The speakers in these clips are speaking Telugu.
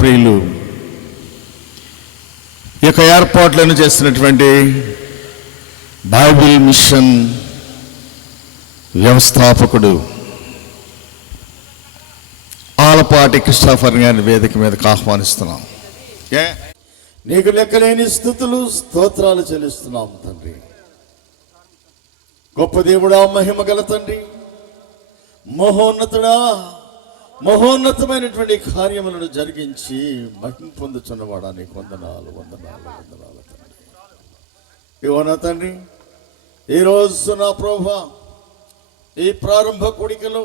ప్రియులు, ఈ యొక్క ఏర్పాట్లను చేసినటువంటి బైబిల్ మిషన్ వ్యవస్థాపకుడు ఆలపాటి క్రిస్టోఫర్ గారిని వేదిక మీదకి ఆహ్వానిస్తున్నాం. నీకు లెక్కలేని స్థుతులు స్తోత్రాలు చెల్లిస్తున్నాం తండ్రి. గొప్ప దేవుడా, మహిమ గల తండ్రి, మహోన్నతుడా, మహోన్నతమైనటువంటి కార్యములను జరిగించి మహిమ పొందుచున్నవాడా, నీకు వందనాలు వందనాలు వందనాలు తండ్రి. ఇవన్న తండ్రి, ఈరోజు నా ప్రభా ఈ ప్రారంభ కూడికలో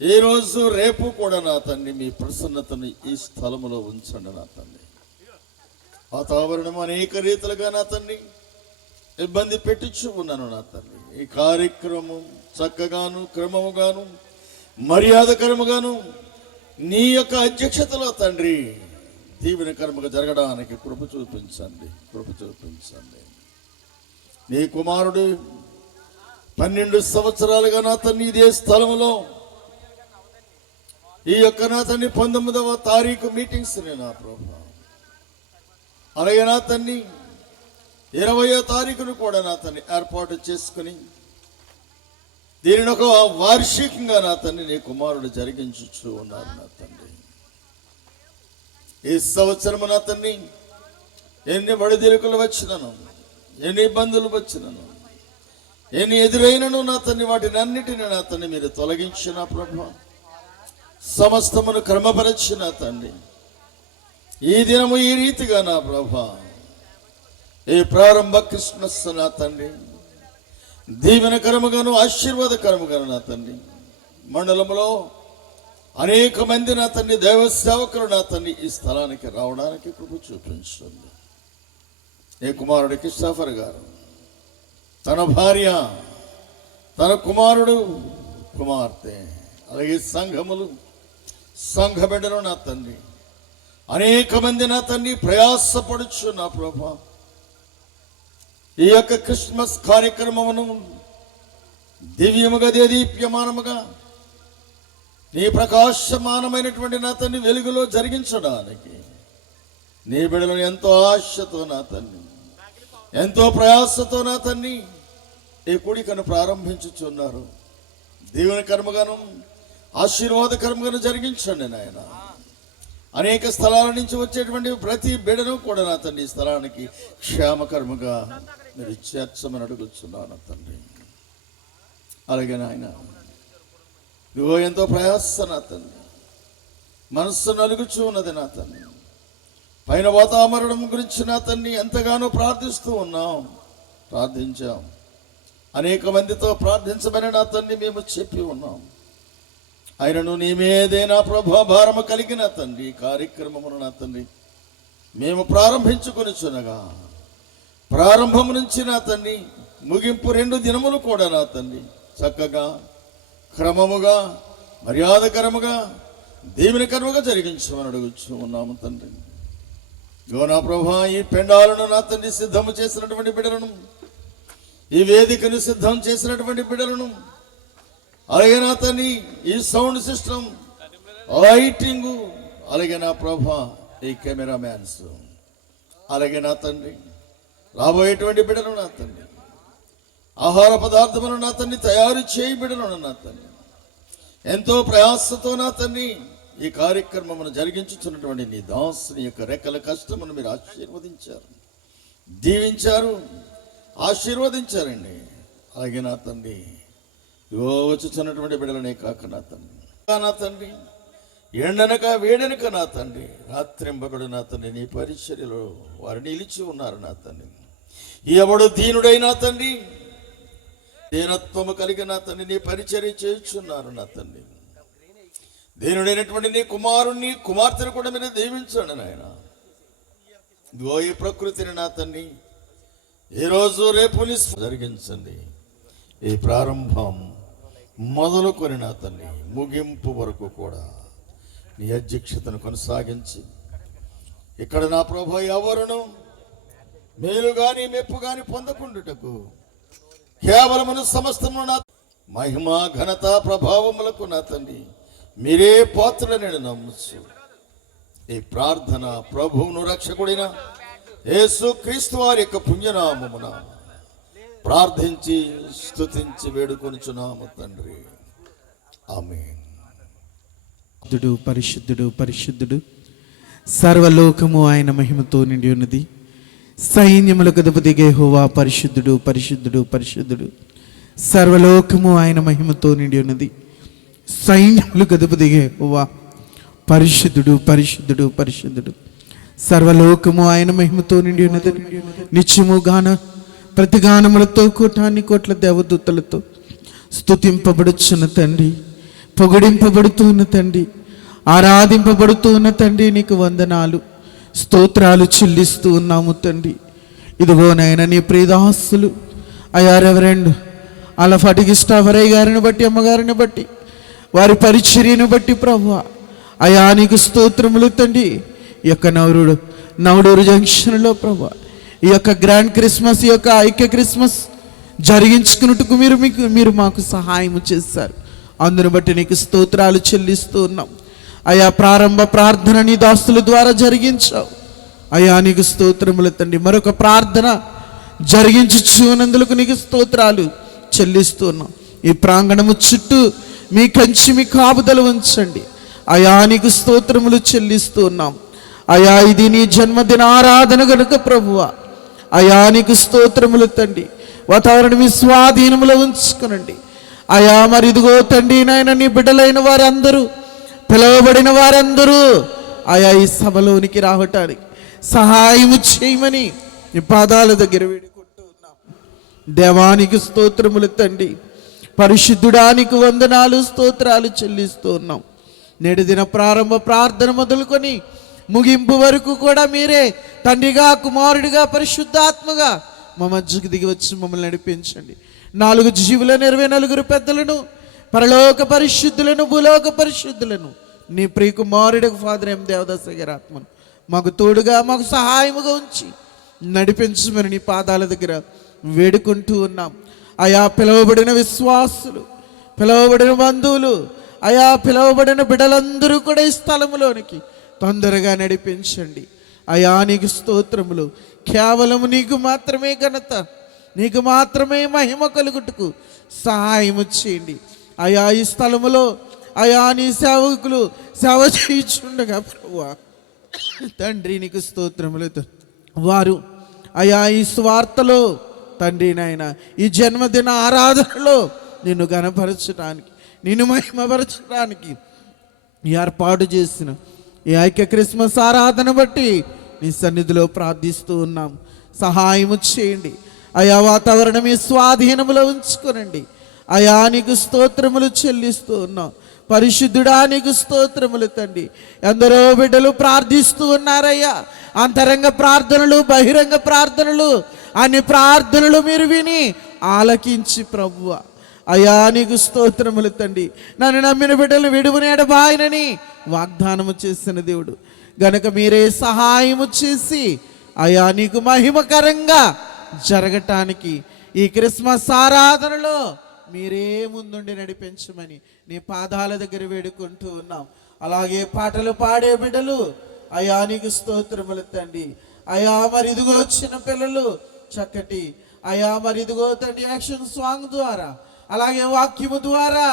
ఈరోజు రేపు కూడా నా తండ్రి మీ ప్రసన్నతను ఈ స్థలములో ఉంచండి నా తండ్రి. వాతావరణం అనేక రీతులుగా నా తండ్రి ఇబ్బంది పెట్టించు ఉన్నాను నా తండ్రి. ఈ కార్యక్రమం చక్కగాను క్రమముగాను మర్యాదకరముగాను నీ యొక్క అధ్యక్షతలో తండ్రి దీవెనకరముగా జరగడానికి కృప చూపించండి, కృప చూపించండి. నీ కుమారుడు 12 సంవత్సరాలుగా నా తండ్రి ఇదే స్థలములో ఈ యొక్క నా తండ్రి 19వ తారీఖు మీటింగ్స్ నా ప్రభు, అలాగే నా తండ్రి 20వ తారీఖును కూడా నా తండ్రి ఏర్పాటు చేసుకుని దీనిని ఒక వార్షికంగా నా తండ్రి నీ కుమారుడు జరిగించు ఉన్నారు నా తండ్రి. ఈ సంవత్సరము నా తండ్రి ఎన్ని బడిదిరుకులు వచ్చినను, ఎన్ని ఇబ్బందులు వచ్చినను, ఎన్ని ఎదురైనను నా తండ్రి వాటిని అన్నిటిని నా తండ్రి మీరు తొలగించిన ప్రభు, సమస్తమును క్రమపరచిన తండ్రి. ఈ దినము ఈ రీతిగా నా ప్రభా ఈ ప్రారంభ క్రిస్మస్ నా తండ్రి దీవెనకరముగాను ఆశీర్వాదకరముగాను నా తండ్రి మండలంలో అనేక మంది నా తండ్రి దైవ సేవకులు నా తండ్రి ఈ స్థలానికి రావడానికి కృప చూపించండి. ఏ కుమారుడు క్రిస్టోఫర్ గారు, తన భార్య, తన కుమారుడు, కుమార్తె, అలాగే సంఘములు, సంఘ బిడ్డలు నా తండ్రి అనేక మంది నా తండ్రి ప్రయాసపడుచు నా ప్రభా ఈ యొక్క క్రిస్మస్ కార్యక్రమమును దివ్యముగా దేదీప్యమానముగా నీ ప్రకాశమానమైనటువంటి నా తండ్రి వెలుగులో జరిగించడానికి నీ బిడ్డలను ఎంతో ఆశతో నా తండ్రి ఎంతో ప్రయాసతో నా తండ్రి ఈ కూడికను ప్రారంభించుచున్నారు. దీవెనకరముగాను ఆశీర్వాదకరముగాను జరిగించండి నాయన. అనేక స్థలాల నుంచి వచ్చేటువంటి ప్రతి బిడ్డను కూడా నా తండ్రి స్థలానికి క్షేమకరముగా మీరు చేర్చమని అడుగుతున్నాను తండ్రి. అలాగే నాయన నువ్వు ఎంతో ప్రయాస నా తండ్రి మనస్సు నలుగుచూ ఉన్నది నా తండ్రి. పైన వాతావరణం గురించి నా తండ్రి ఎంతగానో ప్రార్థిస్తూ ఉన్నాం, ప్రార్థించాం. అనేక మందితో ప్రార్థించమని నా తండ్రి మేము చెప్పి ఉన్నాం. ఆయనను నీ మీదే నా ప్రభా భారము కలిగిన తండ్రి కార్యక్రమమును నా తండ్రి మేము ప్రారంభించుకొనిచునగా ప్రారంభం నుంచి నా తండ్రి ముగింపు 2 దినములు కూడా నా తండ్రి చక్కగా క్రమముగా మర్యాదకరముగా దీవెనకరముగా జరిగించమని అడుగుచూ ఉన్నాము తండ్రి. నా ప్రభా ఈ పెండాలను నా తండ్రి సిద్ధము చేసినటువంటి బిడ్డలను, ఈ వేదికను సిద్ధం చేసినటువంటి బిడ్డలను, అలాగే నా తండ్రి ఈ సౌండ్ సిస్టమ్, లైటింగ్, అలాగే నా ప్రభా ఈ కెమెరా మ్యాన్స్, అలాగే నా తండ్రి రాబోయేటువంటి బిడ్డలు నా తండ్రి ఆహార పదార్థములను నా తండ్రి తయారు చేయి బిడ్డలను నా తండ్రి ఎంతో ప్రయాసతో నా తండ్రి ఈ కార్యక్రమమును జరిగించుతున్నటువంటి నీ దాసుని యొక్క రెక్కల కష్టమును మీరు ఆశీర్వదించారు, దీవించారు, ఆశీర్వదించారండి. అలాగే నా తండ్రి వచ్చుతున్నటువంటి బిడ్డలనే కాక నా తండ్రి ఎండనక వేడనక నా తండ్రి రాత్రింబగడు నా తండ్రి నీ పరిచర్యలో వారు నిలిచి ఉన్నారు నా తండ్రి. ఎవడు దీనుడైనా తండ్రి దీనత్వము కలిగి నా తండ్రి నీ పరిచర్య చేయుచున్నారు నా తండ్రి. దీనుడైనటువంటి నీ కుమారుణ్ణి కుమార్తెను కూడా మీరు దీవించండి నాయన. ఈ ప్రకృతిని నా తండ్రి ఈరోజు రేపు జరిగించండి. ఈ ప్రారంభం మొదలుకొని నా తండ్రి ముగింపు వరకు కూడా నీ అధ్యక్షతను కొనసాగించి ఇక్కడ నా ప్రభు ఎవరును మేలు గాని మెప్పు గాని పొందకుండుటకు కేవలమును సమస్తమును నా మహిమ ఘనత ప్రభావములకు నా తండ్రి మీరే పాత్రులని నమ్మచ్చు. ఈ ప్రార్థన ప్రభువును రక్షకుడిన యేసు క్రీస్తు వారి యొక్క పుణ్యనామమున ప్రార్థించి స్తుతించి వేడుకొనుచున్నాము తండ్రి, ఆమేన్. పరిశుద్ధుడు పరిశుద్ధుడు పరిశుద్ధుడు, సర్వలోకము ఆయన మహిమతో నిండి ఉన్నది. సైన్యములకు అధిపతి యెహోవా పరిశుద్ధుడు పరిశుద్ధుడు పరిశుద్ధుడు, సర్వలోకము ఆయన మహిమతో నిండి ఉన్నది. సైన్యములకు అధిపతి యెహోవా పరిశుద్ధుడు పరిశుద్ధుడు పరిశుద్ధుడు, సర్వలోకము ఆయన మహిమతో నిండి ఉన్నది. నిత్యము గాన ప్రతి గానములతో కోటాన్ని కోట్ల దేవదూతలతో స్తుతింపబడుచున్న తండ్రి, పొగిడింపబడుతున్న తండ్రి, ఆరాధింపబడుతూ ఉన్న తండ్రి, నీకు వందనాలు స్తోత్రాలు చెల్లిస్తూ ఉన్నాము తండ్రి. ఇదిగోనైనా నీ ప్రియదాసులు అయా రెవరెండ్ అలఫాటికి స్టాఫరయ్య గారిని బట్టి, అమ్మగారిని బట్టి, వారి పరిచర్యను బట్టి ప్రభువా అయా నీకు స్తోత్రములు తండ్రి. ఈ యొక్క నవడూరు జంక్షన్లో ప్రభువా ఈ యొక్క గ్రాండ్ క్రిస్మస్, ఈ యొక్క ఐక్య క్రిస్మస్ జరిగించుకున్నట్టుకు మీరు మాకు సహాయం చేశారు. అందును బట్టి నీకు స్తోత్రాలు చెల్లిస్తూ ఉన్నాం. అయా ప్రారంభ ప్రార్థన నీ దాస్తుల ద్వారా జరిగించావు. అయా నీకు స్తోత్రములు తండ్రి. మరొక ప్రార్థన జరిగించుచున్నందుకు నీకు స్తోత్రాలు చెల్లిస్తూ ఉన్నాం. ఈ ప్రాంగణము చుట్టూ మీ కంచి, మీ కాపుదల ఉంచండి. అయా నీకు స్తోత్రములు చెల్లిస్తూ ఉన్నాం. అయా ఇది నీ జన్మదిన ఆరాధన గనుక ప్రభువా అయా నీకు స్తోత్రములు తండ్రి. వాతావరణం మీ స్వాధీనములో ఉంచుకునండి. అయా మరి ఇదిగో తండ్రి నాయన నీ బిడ్డలైన వారందరూ, పిలువబడిన వారందరూ అయా ఈ సభలోనికి రావటానికి సహాయము చేయమని నీ పాదాల దగ్గర వేడుకుంటూ ఉన్నాం. దేవానికి స్తోత్రములు తండ్రి. పరిశుద్ధుడానికి వందనాలు స్తోత్రాలు చెల్లిస్తూ ఉన్నాం. నేటి దిన ప్రారంభ ప్రార్థన మొదలుకొని ముగింపు వరకు కూడా మీరే తండ్రిగా, కుమారుడిగా, పరిశుద్ధాత్మగా మా మధ్యకు దిగి వచ్చి మమ్మల్ని నడిపించండి. 4 జీవులను, 24 పెద్దలను, పరలోక పరిశుద్ధులను, భూలోక పరిశుద్ధులను, నీ ప్రియ కుమారుడు ఫాదర్ ఎం దేవదాస గారి ఆత్మను మాకు తోడుగా, మాకు సహాయముగా ఉంచి నడిపించమని నీ పాదాల దగ్గర వేడుకుంటూ ఉన్నాం. అయా పిలువబడిన విశ్వాసులు, పిలువబడిన బంధువులు, అయా పిలువబడిన బిడ్డలందరూ కూడా ఈ స్థలములోనికి తొందరగా నడిపించండి. అయా నీకు స్తోత్రములు. కేవలము నీకు మాత్రమే ఘనత, నీకు మాత్రమే మహిమ కలుగుటకు సహాయము చేయండి. అయా ఈ స్థలములో అయా నీ సేవకులు సేవ చేయుచుండగా ప్రభువా తండ్రి నీకు స్తోత్రములు. వారు అయా ఈ స్వార్థలో తండ్రి నాయన ఈ జన్మదిన ఆరాధనలో నిన్ను ఘనపరచడానికి, నిన్ను మహిమపరచడానికి ఏర్పాటు చేసిన ఈ ఐక్య క్రిస్మస్ ఆరాధన బట్టి నీ సన్నిధిలో ప్రార్థిస్తూ ఉన్నాం. సహాయము చేయండి. అయా వాతావరణం మీ స్వాధీనములో ఉంచుకోనండి. అయా నీకు స్తోత్రములు చెల్లిస్తూ ఉన్నాం. పరిశుద్ధుడా నీకు స్తోత్రములు తండ్రి. ఎందరో బిడ్డలు ప్రార్థిస్తూ ఉన్నారయ్యా. అంతరంగ ప్రార్థనలు, బహిరంగ ప్రార్థనలు, అన్ని ప్రార్థనలు మీరు విని ఆలకించి ప్రభువ అయా నీకు స్తోత్రములు తండ్రి. నన్ను నమ్మిన బిడ్డలు విడువని ఎడబాయనని వాగ్దానము చేసిన దేవుడు గనక మీరే సహాయము చేసి అయా నీకు మహిమకరంగా జరగటానికి ఈ క్రిస్మస్ ఆరాధనలో మీరే ముందుండి నడిపించమని నీ పాదాల దగ్గర వేడుకుంటూ ఉన్నాం. అలాగే పాటలు పాడే బిడ్డలు అయా నీకు స్తోత్రములు తండ్రి. అయా మరి ఇదిగో వచ్చిన పిల్లలు చక్కటి అయా మరి ఇదిగో తండ్రి యాక్షన్ సాంగ్ ద్వారా, అలాగే వాక్యము ద్వారా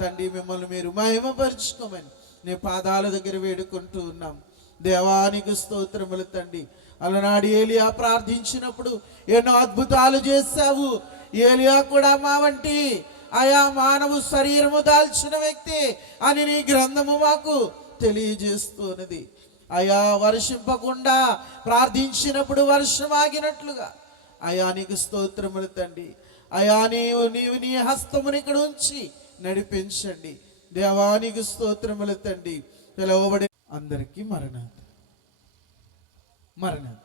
తండ్రి మిమ్మల్ని మీరు మహిమపరుచుకోమని నీ పాదాల దగ్గర వేడుకుంటూ ఉన్నాం. దేవానికి స్తోత్రములు తండ్రి. అలనాడు ఏలియా ప్రార్థించినప్పుడు ఎన్నో అద్భుతాలు చేశావు. ఏలియా కూడా మా వంటి ఆయా మానవ శరీరము దాల్చిన వ్యక్తి అని నీ గ్రంథము మాకు తెలియజేస్తున్నది. అయా వర్షింపకుండా ప్రార్థించినప్పుడు వర్షం ఆగినట్లుగా అయా నీకు స్తోత్రములు తండ్రి. అయా నీవు నీ హస్తముని ఇక్కడ ఉంచి నడిపించండి. దేవానికి స్తోత్రములు తండ్రి. పిలువబడి అందరికీ మరణాత మరణాత.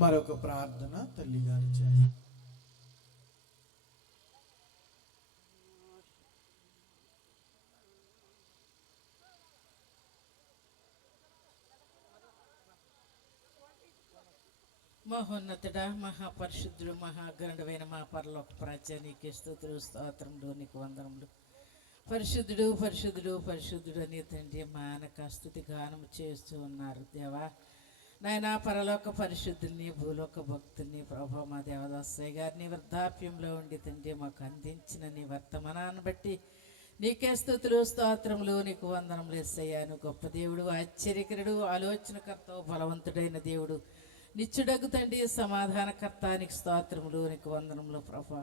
మరొక ప్రార్థన తల్లి గారి చేయండి. మహోన్నతుడా, మహాపరిశుద్ధుడు, మహాగరుడమైన మా పరలోక ప్రాచ్య నీకే స్తుతులు స్తోత్రములు, నీకు వందనములు. పరిశుద్ధుడు పరిశుద్ధుడు పరిశుద్ధుడు అని తండ్రి మానక స్తుతి గానము చేస్తూ ఉన్నారు. దేవా నాయనా, పరలోక పరిశుద్ధుల్ని, భూలోక భక్తుల్ని, ప్రభా మా దేవదాసయ్య గారిని వృద్ధాప్యంలో ఉండి తండ్రి మాకు అందించిన నీ వర్తమానాన్ని బట్టి నీకే స్తుతులు స్తోత్రములు, నీకు వందనములు. యేసయ్యా, నువ్వు గొప్ప దేవుడు, ఆశ్చర్యకరుడు, ఆలోచనకర్త, బలవంతుడైన దేవుడు, నిత్యుడగు తండ్రి, సమాధానకర్త, నీకు స్తోత్రములు, నీకు వందనములు. ప్రభా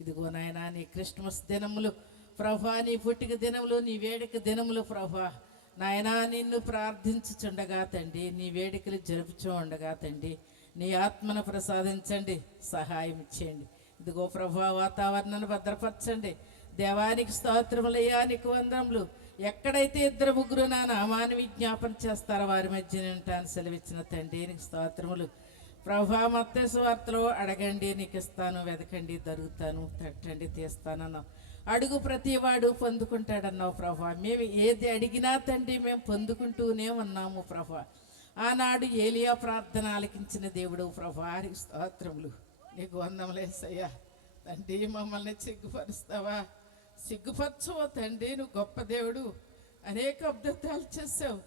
ఇదిగో నాయనా, నీ క్రిస్మస్ దినములు ప్రభా, నీ పుట్టిక దినములు, నీ వేడుక దినములు ప్రభా నాయనా, నిన్ను ప్రార్థించుచుండగా తండ్రి, నీ వేడుకలు జరుపుచూ ఉండగా తండ్రి, నీ ఆత్మను ప్రసాదించండి, సహాయం ఇచ్చేయండి. ఇదిగో ప్రభా, వాతావరణాన్ని భద్రపరచండి. దేవానికి స్తోత్రములయ్యా, నీకు వందనములు. ఎక్కడైతే ఇద్దరు ముగ్గురు నా నామాన్ని విజ్ఞాపన చేస్తారో వారి మధ్య ఉంటాను సెలవిచ్చిన తండ్రి, నీకు స్తోత్రములు. ప్రభా, మత్తయి సువార్తలో అడగండి నీకు ఇస్తాను, వెదకండి దొరుకుతాను, తట్టండి తీస్తానన్నావు. అడుగు ప్రతివాడు పొందుకుంటాడన్నావు ప్రభా. మేము ఏది అడిగినా తండ్రి మేము పొందుకుంటూనే ఉన్నాము ప్రభా. ఆనాడు ఏలియా ప్రార్థన ఆలకించిన దేవుడు ప్రభా, నీకు స్తోత్రములు, నీకు వందములేసయ్యా. తండ్రి, మమ్మల్ని సిగ్గుపరుస్తావా? సిగ్గుపరచవో తండ్రి, నువ్వు గొప్ప దేవుడు. అనేక అద్భుతాలు చేసావు,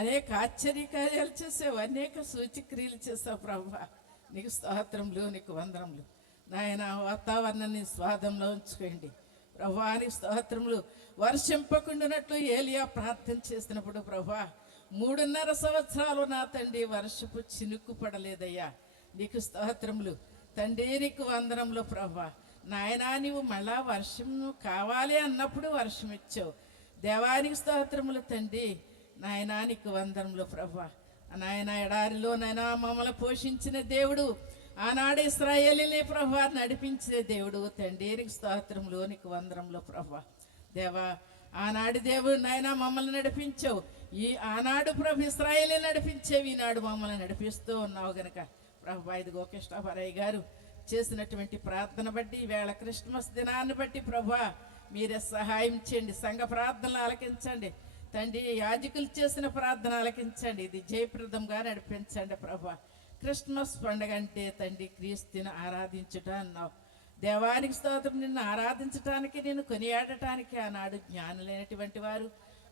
అనేక ఆశ్చర్యకార్యాలు చేసావు, అనేక సూచక్రియలు చేసావు ప్రభా. నీకు స్తోత్రములు, నీకు వందనములు. నాయన, వాతావరణాన్ని స్వాదంలో ఉంచుకోండి ప్రభా. నీకు స్తోత్రములు. వర్షింపకుండానట్లు ఏలియా ప్రార్థన చేసినప్పుడు ప్రభా 3.5 సంవత్సరాలు నా తండ్రి వర్షపు చినుకు పడలేదయ్యా. నీకు స్తోత్రములు తండ్రి, నీకు వందనములు ప్రభా. నాయనా, నీవు మళ్ళా వర్షం కావాలి అన్నప్పుడు వర్షం ఇచ్చావు. దేవానికి స్తోత్రములు తండ్రి. నాయనా, నీకు వందనములు ప్రభా. నాయన, ఎడారిలో నాయనా మమ్మల్ని పోషించిన దేవుడు, ఆనాడు ఇశ్రాయేలుని ప్రభా నడిపించిన దేవుడు తండ్రి, నీకు స్తోత్రములు, నీకు వందనములు ప్రభా. దేవా, ఆనాడు దేవుడు నాయనా మమ్మల్ని నడిపించావు. ఈ ఆనాడు ప్రభు ఇశ్రాయేలు నడిపించేవి, ఈనాడు మమ్మల్ని నడిపిస్తూ ఉన్నావు గనక ప్రభా, ఇదిగో కృష్ణాపరయ్య గారు చేసినటువంటి ప్రార్థన బట్టి, ఈవేళ క్రిస్మస్ దినాన్ని బట్టి ప్రభా మీరే సహాయం చేయండి. సంఘ ప్రార్థనలు ఆలకించండి తండ్రి, యాజకులు చేసిన ప్రార్థన ఆలకించండి. ఇది జయప్రదంగా నడిపించండి ప్రభా. క్రిస్మస్ పండుగ అంటే తండ్రి క్రీస్తుని ఆరాధించుట అన్నావు. దేవానికి స్తోత్రం. నిన్ను ఆరాధించటానికి, నిన్ను కొనియాడటానికి ఆనాడు జ్ఞానులైనటువంటి వారు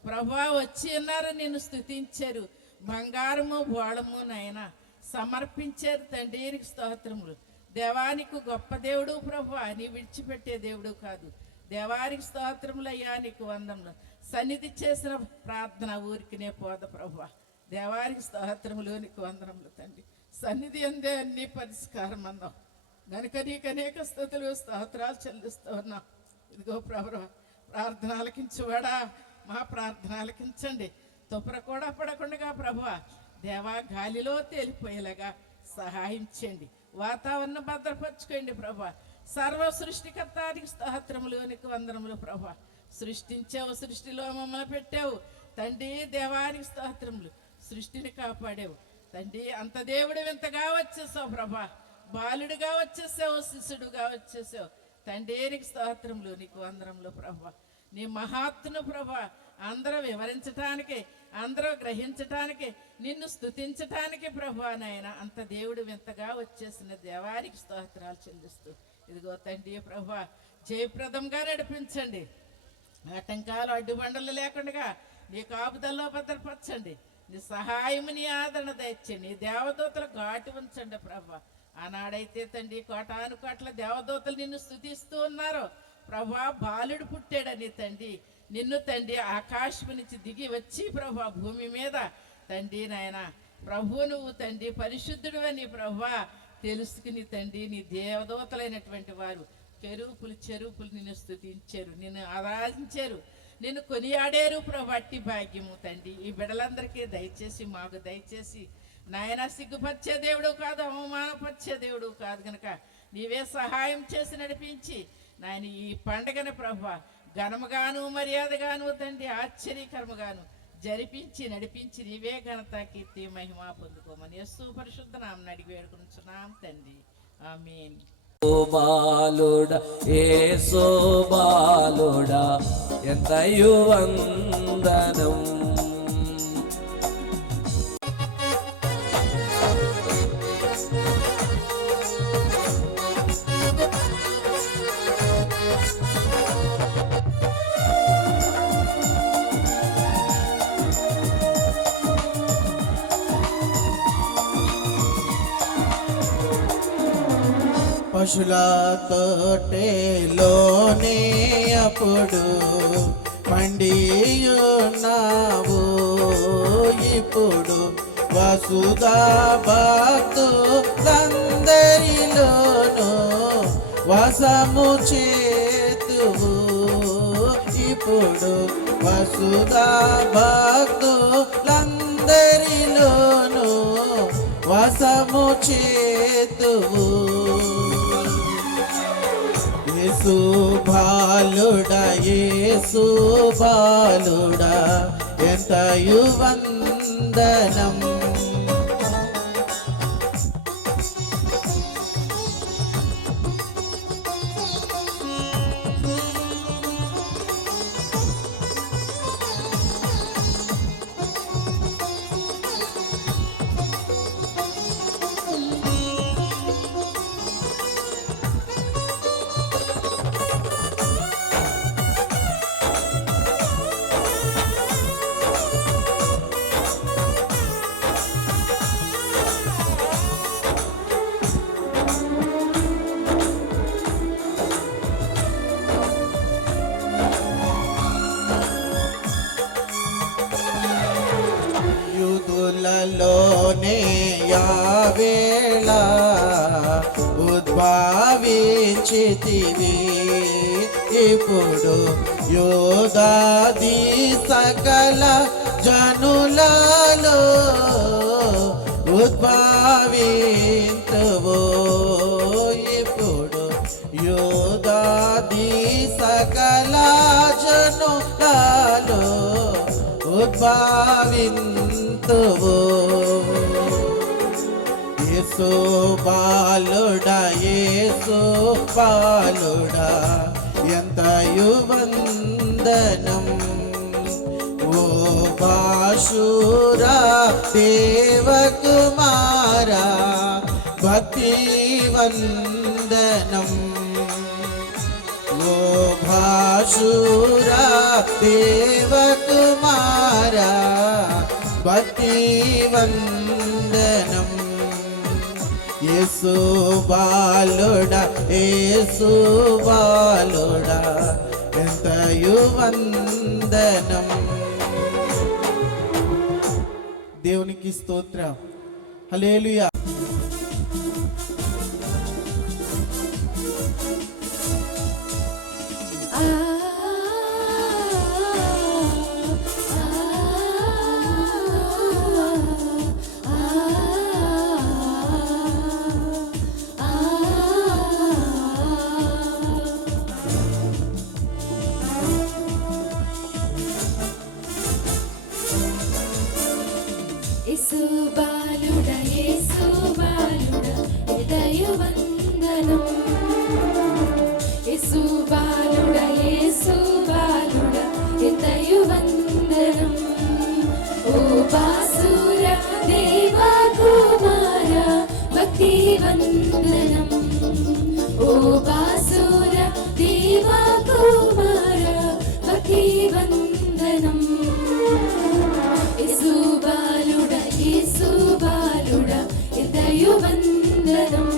ప్రభా వచ్చి ఉన్నారు, నిన్ను స్తుతించారు, బంగారము బోళము నైనా సమర్పించారు తండ్రి, నీకు స్తోత్రములు. దేవానికి గొప్ప దేవుడు ప్రభా, నీ విడిచిపెట్టే దేవుడు కాదు. దేవానికి స్తోత్రములయ్యా, నీకు వందములు. సన్నిధి చేసిన ప్రార్థన ఊరికినే పోద ప్రభా. దేవానికి స్తోత్రములు, నీకు వందనములు తండ్రి. సన్నిధి అందే అన్ని పరిష్కారం అన్నావు కనుక నీకు అనేక స్తుతులు స్తోత్రాలు చెల్లిస్తూ ఉన్నాం. ఇదిగో ప్రభు, ప్రార్థన ఆలకించువాడా, మా ప్రార్థన ఆలకించండి. తుప్పర కూడా పడకుండా ప్రభు దేవా గాలిలో తేలిపోయేలాగా సహాయం చేయండి. వాతావరణం భద్రపరచుకోండి ప్రభా. సర్వ సృష్టికర్తానికి స్తోత్రములు, నీకు వందనములు ప్రభా. సృష్టించావు, సృష్టిలో మమ్మల్ని పెట్టావు తండ్రి, దేవానికి స్తోత్రములు. సృష్టిని కాపాడావు తండ్రి. అంత దేవుడు వింతగా వచ్చేసావు ప్రభా. బాలుడిగా వచ్చేసావు, శిష్యుడుగా వచ్చేసావు తండ్రి, నీకు స్తోత్రములు, నీకు వందనములు ప్రభా. నీ మహాత్మును ప్రభా అందరూ వివరించటానికి, అందరూ గ్రహించటానికి, నిన్ను స్తుతించటానికి ప్రభా నాయన అంత దేవుడు వింతగా వచ్చేసిన దేవానికి స్తోత్రాలు చెల్లిస్తూ ఇదిగో తండ్రి ప్రభా జయప్రదంగా నడిపించండి. ఆటంకాలు అడ్డుబండలు లేకుండా నీ కాపుదల్లో భద్రపరచండి. నీ సహాయము, నీ ఆదరణ దయచండి. నీ దేవదూతలు ఘాటు ఉంచండి ప్రభా. ఆనాడైతే తండ్రి కోటాను కోట్ల దేవదూతలు నిన్ను స్తుతిస్తూ ఉన్నారు ప్రభా. బాలుడు పుట్టాడని తండ్రి, నిన్ను తండ్రి ఆకాశం నుంచి దిగి వచ్చి ప్రభా భూమి మీద తండ్రి నాయన ప్రభు నువ్వు తండ్రి పరిశుద్ధుడు అని ప్రభా తెలుసుకుని తండ్రి నీ దేవదూతలైనటువంటి వారు చెరుపులు నిన్ను స్తుతించారు, నిన్ను ఆరాధించారు, నిన్ను కొనియాడారు ప్రభు. అట్టి భాగ్యము తండ్రి ఈ బిడ్డలందరికీ దయచేసి మాకు దయచేసి నాయన. సిగ్గుపరిచే దేవుడు కాదు, అవమానపరిచే దేవుడు కాదు కనుక నీవే సహాయం చేసి నడిపించి నాయన ఈ పండగని ప్రభు ఘనముగాను మర్యాదగాను తండ్రి ఆశ్చర్యకరముగాను జరిపించి నడిపించి నీవే ఘనత కీర్తి మహిమ పొందుకోమని యేసు పరిశుద్ధ నామమున అడిగి వేడుకొనుచున్నాం తండ్రి, ఆమేన్. బాలుడా యేసు బాలుడా ఎంతయు వందనం. పశుల తోటలోనే అప్పుడు పండియున్నావు, ఇప్పుడు వసుధా భక్తులందరిలోనూ వసము చేతువు, ఇప్పుడు వసుధా భక్తులందరిలోనూ వసము చేతువు. యేసు బాలుడా యేసు బాలుడా ఎంతయు వందనం. యూదులలోనే యావేళ ఉద్భవించితివి, ఇప్పుడు యోదాది సకల జనులలో ఉద్భవింతువు, ఇప్పుడు యోదాది సకల జనులలో ఉద్భవింతువు. యేసు బాలుడా యేసు బాలుడా ఎంతయు వందనం. ఓ భాషురా దేవకుమారా భక్తి వందనం. ఓ భాషురా దేవకుమారా భక్తి వందనం. యేసు బాలుడా యేసు బాలుడా ఎంతయు వందనం. దేవునికి స్తోత్రం. హల్లెలూయా. యేసు బాలుడా హృదయు వందనం. యేసు బాలుడా హృదయు వందనం. ఓ బాసుర దేవా కుమార భక్తి వందనం. ఓ బాసుర దేవా కుమార భక్తి వందనం. యేసు బాలుడా హృదయు వందనం.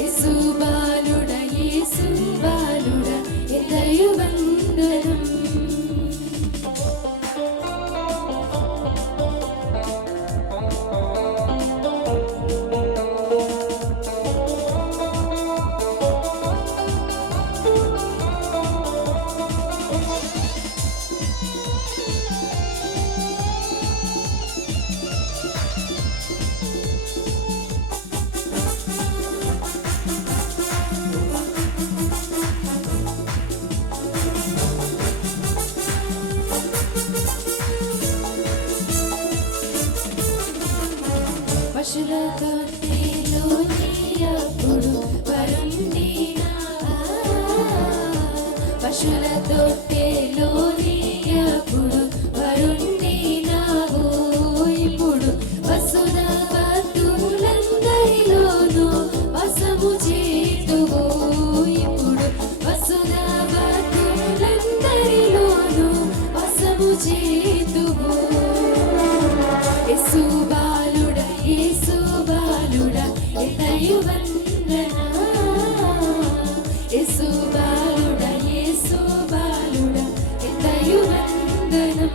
యేసు బాలుడా హృదయు వందనం. ఎంతయు వందన యేసు బాలుడా ఎంతయు వందనం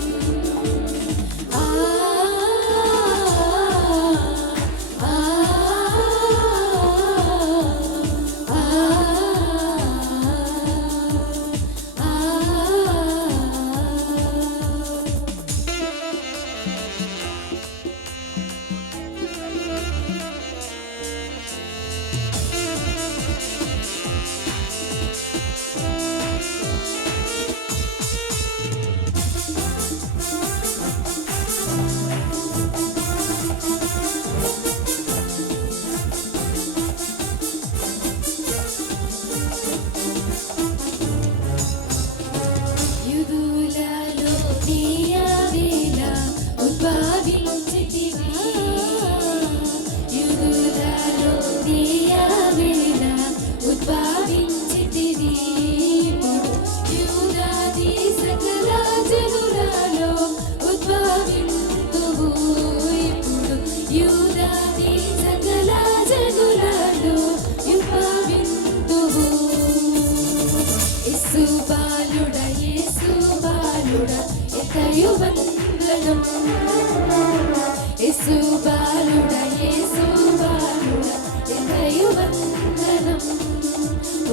ఆ ఆ ఆ యుదులలో నీయావేళ ఉద్భవించితివి యుదులలో నీయావేళ ఉద్భవించితివి యూదాది సకల జనులలో ఉద్భవింతువు ఇప్పుడు యూదాది సకల జనులలో ఉద్భవింతువు యేసు బాలుడా ఎంతయు వందనం యేసు బాలుడా ఎంతయు వందనం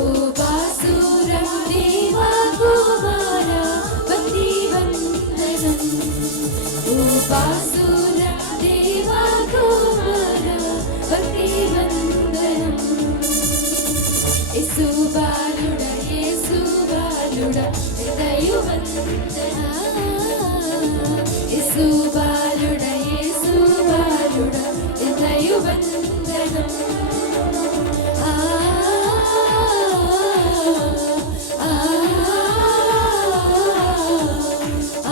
ఓ బాసురా దేవా కుమారా వంది వందనం ఓ బాసురా దేవా కుమారా వంది వందనం యేసు బాలుడా ఎంతయు వందన యేసు బాలుడా ఎంతయు వందనం ఆ ఆ ఆ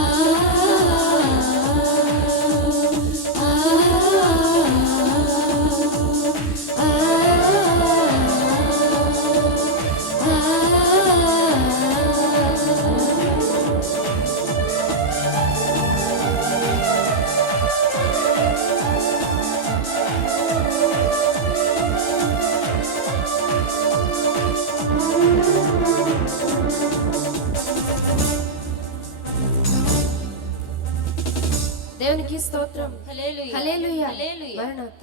దేవునికి స్తోత్రం హల్లెలూయా మరణాత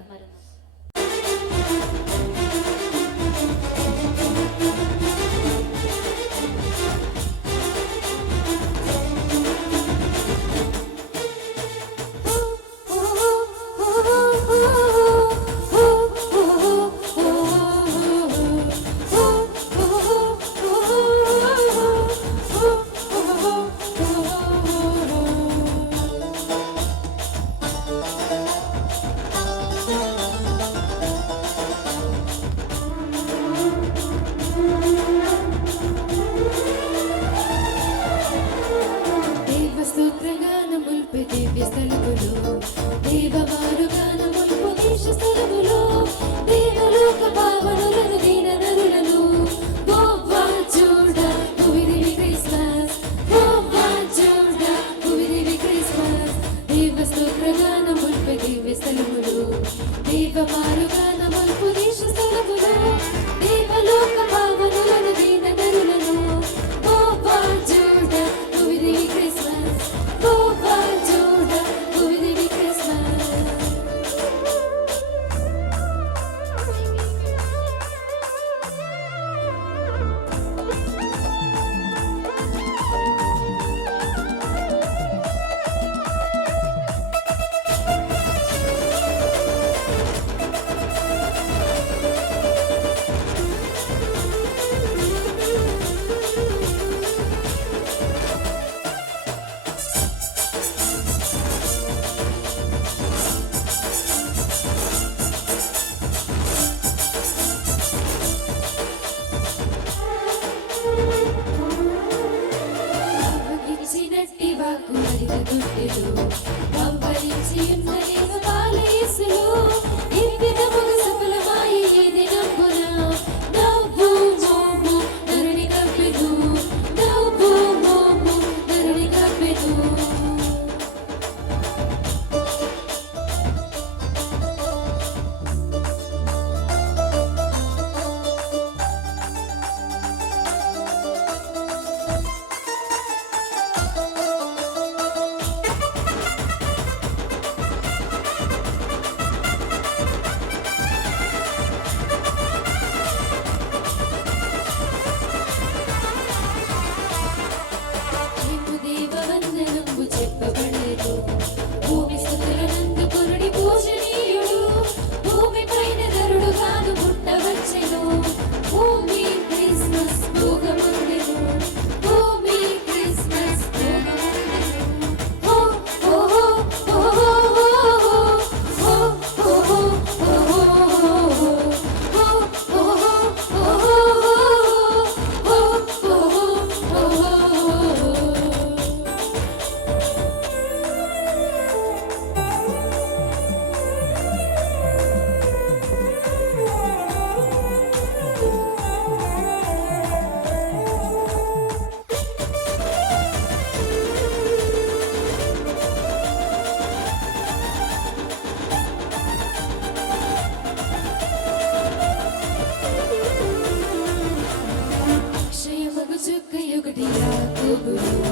దేవుడు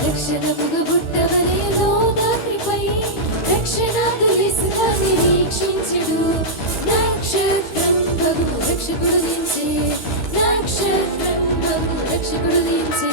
రక్షణముగ బుట్టవలే లోకాగ్నిపై రక్షణాదు యేసుగా నిరీక్షించుడు నక్షత్రం బగు రక్షకుడు దించే నక్షత్రం బగు రక్షకుడు దించే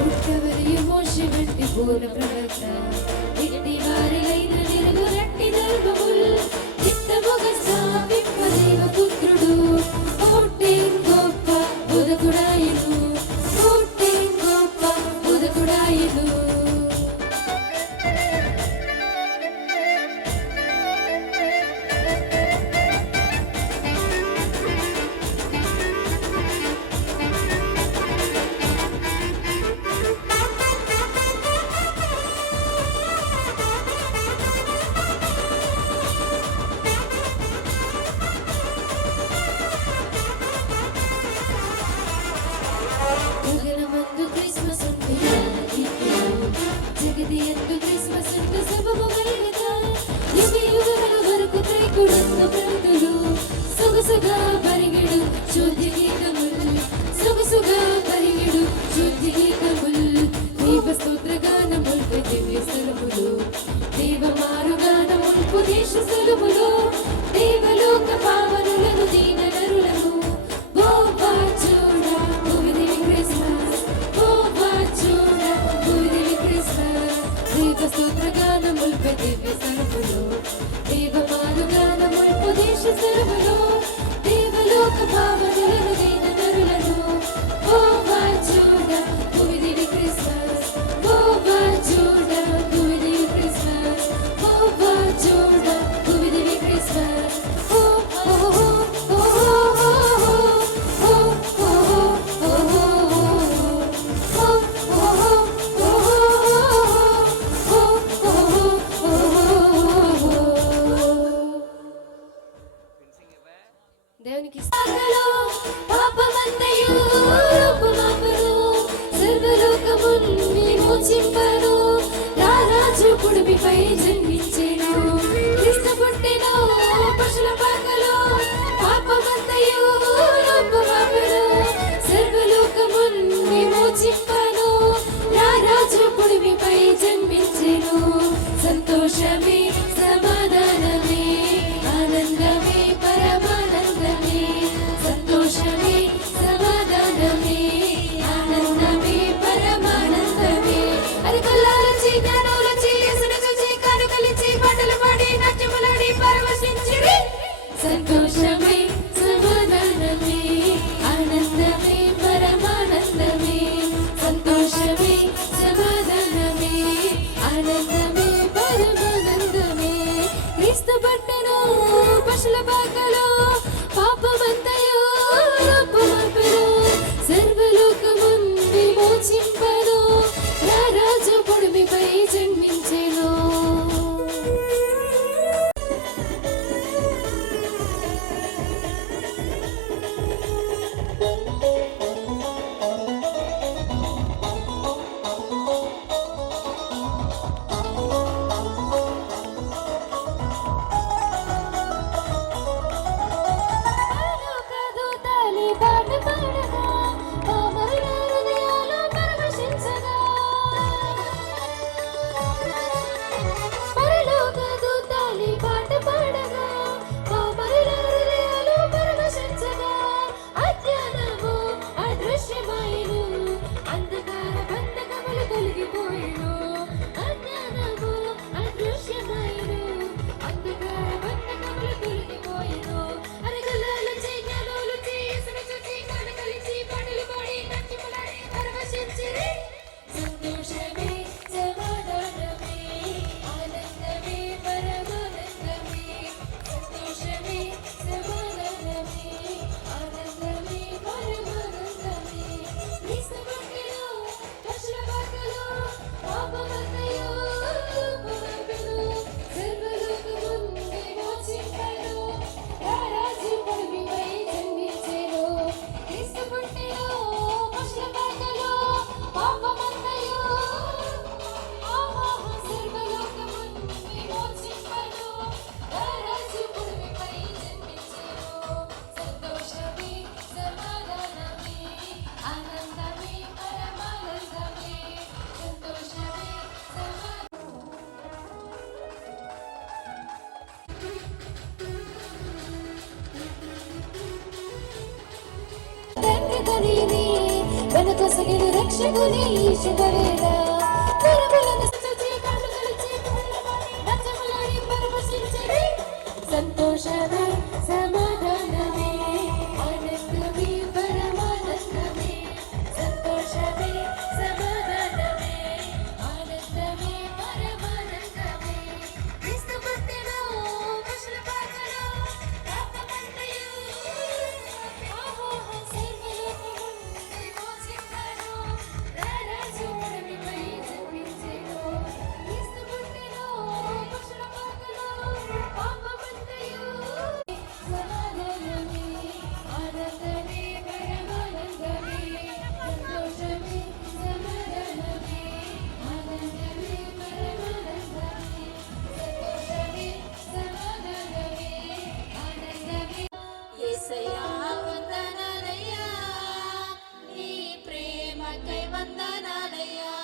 పుట్టవలె మోషే పుట్టెను రక్షకుని ఈ శుభవేళ పరములను సృష్టించి కన్నులచి నచ్చములాడి పరవశించెడి సంతోషమే సమాధానమే ఆనందమే పరమానందమే సంతోషమే సమాధానమే ఆనందమే పరమానందమే క్రీస్తు పుట్టెను పశుల పాకలో పాపమంతయు ఆహోహో సర్వలోకము విమోచించెను రారాజు మనమిపై జన్మించెను క్రీస్తు పుట్టెను పశుల పాకలో పాపమంతయు సమాధానమే ఆనందమే పరమానందమే సంతోషమే సమాధానమే ఆనందమే పరమానందమే సంతోషమే సమాధానమే ఆనందమే యేసయ్యా వందనాలయ్యా నీ ప్రేమకై వందనాలయ్యా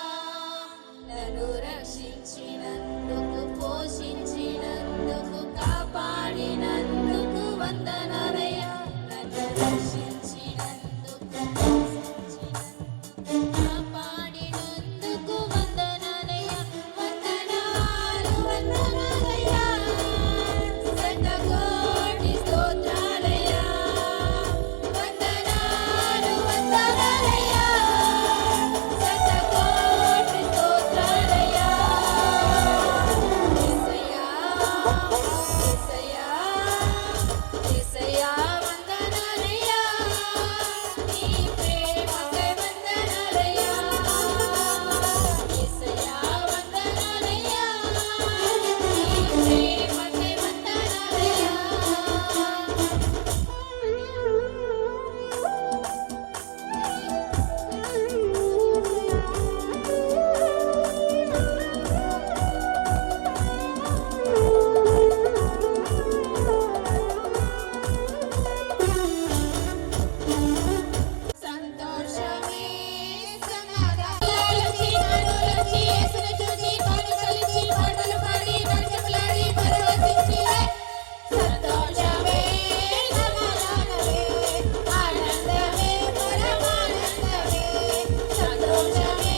నన్ను రక్షించినందుకు పోషించినందుకు కాపాడినందుకు వందనాలయ్యా నన్ను రక్షించినందుకు పోషించినందుకు కాపాడినందుకు వందనాలయ్యా వందనాలు వందనాలయ్యా శతకోటి స్తోత్రాలయ్యా వందనాలు వందనాలయ్యా శతకోటి స్తోత్రాలయ్యా యేసయ్యా యేసయ్యా వందనాలయ్యా నీ ప్రేమకై వందనాలయ్యా యేసయ్యా వందనాలయ్యా నీ ప్రేమకై వందనాలయ్యా సంతోషమే సమాధానములచి నన్నులచి యేసును చూచి కనుకలిచి పాటలు పాడి నాట్యములాడి పరవశించిరే సంతోషమే సమాధానమే ఆనందమే పరమానందమే సంతోషమే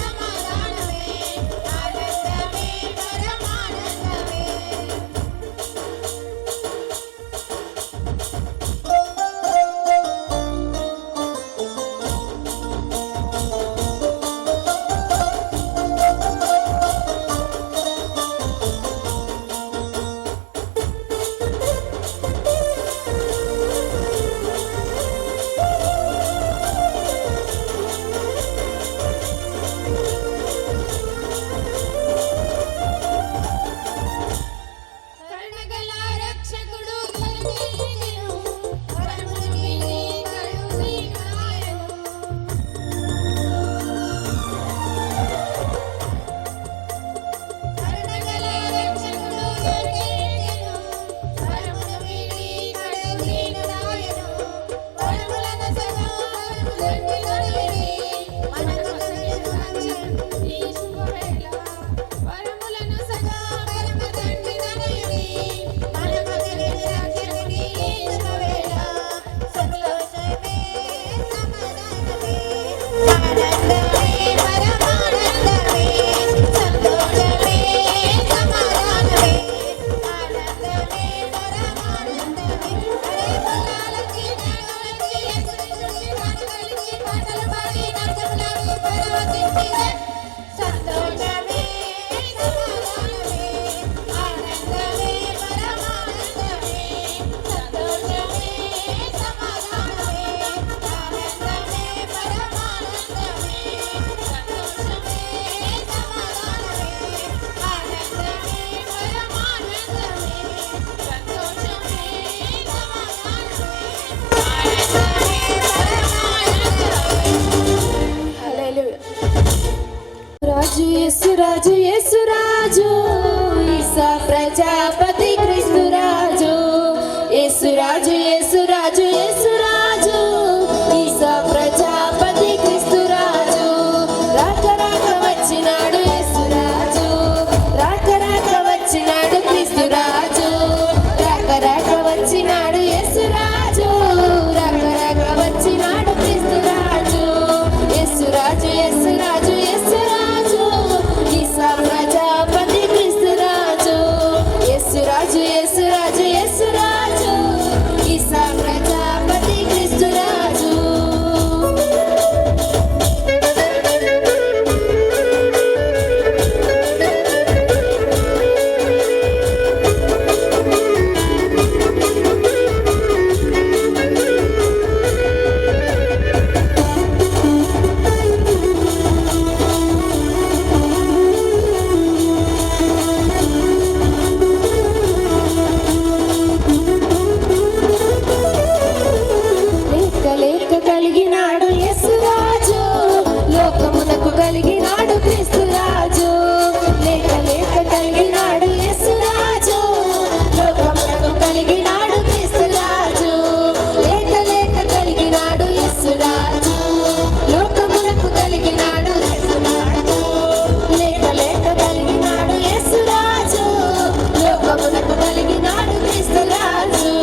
సమాధానమే ఆనందమే పరమానందమే కరుణగల రక్షకుడు కరుణించెను పరమున మీది కరుణించెను కరుణగల రక్షకుడు కరుణించెను పరమున మీది కరుణించెను పరములను సదా పరములంటి నడిరి మనకు కలిగిన ఈ శుభవేళ పరములను సదా పరమ తండ్రి నడిరి మనకు కలిగిన రక్షకుని ఈ శుభవేళ సంతోషమే సమాధానమే ఆనందమే పరమానందమే సంతోషమే సమాధానమే ఆనందమే పరమానందమే హరే బలాలకి నాలులకి యేసుని చూచి కనుకలిచి పాటలు పాడి నాట్యములాడి పరవశించిరే సంతోషమే సమాధానమే ఆనందమే పరమానందమే సంతోషమే సమాధానమే ఆనందమే పరమానందమే సంతోషమే సమాధానమే ఆనందమే పరమానందమే సంతోషమే రాజు యేసు రాజు యేసు రాజు ఈసా ప్రజాపతి క్రీస్తు రాజు యేసు రాజు యేసు రాజు యేసు రాజు ఈసా ప్రజాపతి క్రీస్తు రాజు రాక రాక వచ్చినాడు యేసు రాజు రాక రాక వచ్చినాడు క్రీస్తు రాజు రాక రాక వచ్చినాడు యేసు రాజు రాక రాక వచ్చినాడు క్రీస్తు రాజు యేసు లేక కలిగినాడు యేసురాజు, లోకమునకు కలిగినాడు క్రీస్తురాజు. లేక కలిగినాడు యేసురాజు, లోకమునకు కలిగినాడు క్రీస్తురాజు. లేక కలిగినాడు యేసురాజు, లోకమునకు కలిగినాడు యేసురాజు. లేక కలిగినాడు యేసురాజు, లోకమునకు కలిగినాడు క్రీస్తురాజు.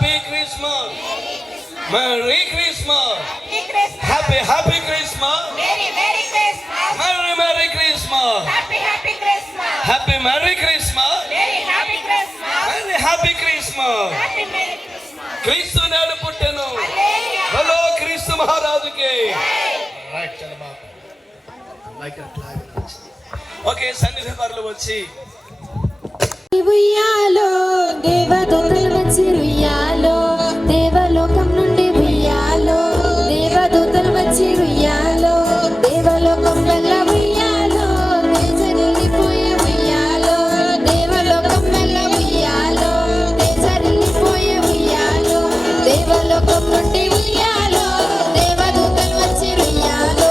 Happy Christmas, merry Christmas, happy happy Christmas, merry merry Christmas, happy merry Christmas, merry happy Christmas. క్రీస్తు నాడు పుట్టెను, హలో క్రీస్తు మహారాజుకి. ఓకే, సన్నిధి పరులు వచ్చి ఉయ్యాలో దేవదూతలు వచ్చి ఉయ్యాలో, దేవలోకం నుండి ఉయ్యాలో, దేవదూతలు వచ్చి ఉయ్యాలో, దేవలోకం వెళ్ళ ఉయ్యాలో, తేజరిల్లిపోయే ఉయ్యాలో, దేవలోకం వెళ్ళ ఉయ్యాలో, తేజరిల్లిపోయే ఉయ్యాలో, దేవలోకం నుండి ఉయ్యాలో, దేవదూతలు వచ్చి ఉయ్యాలో,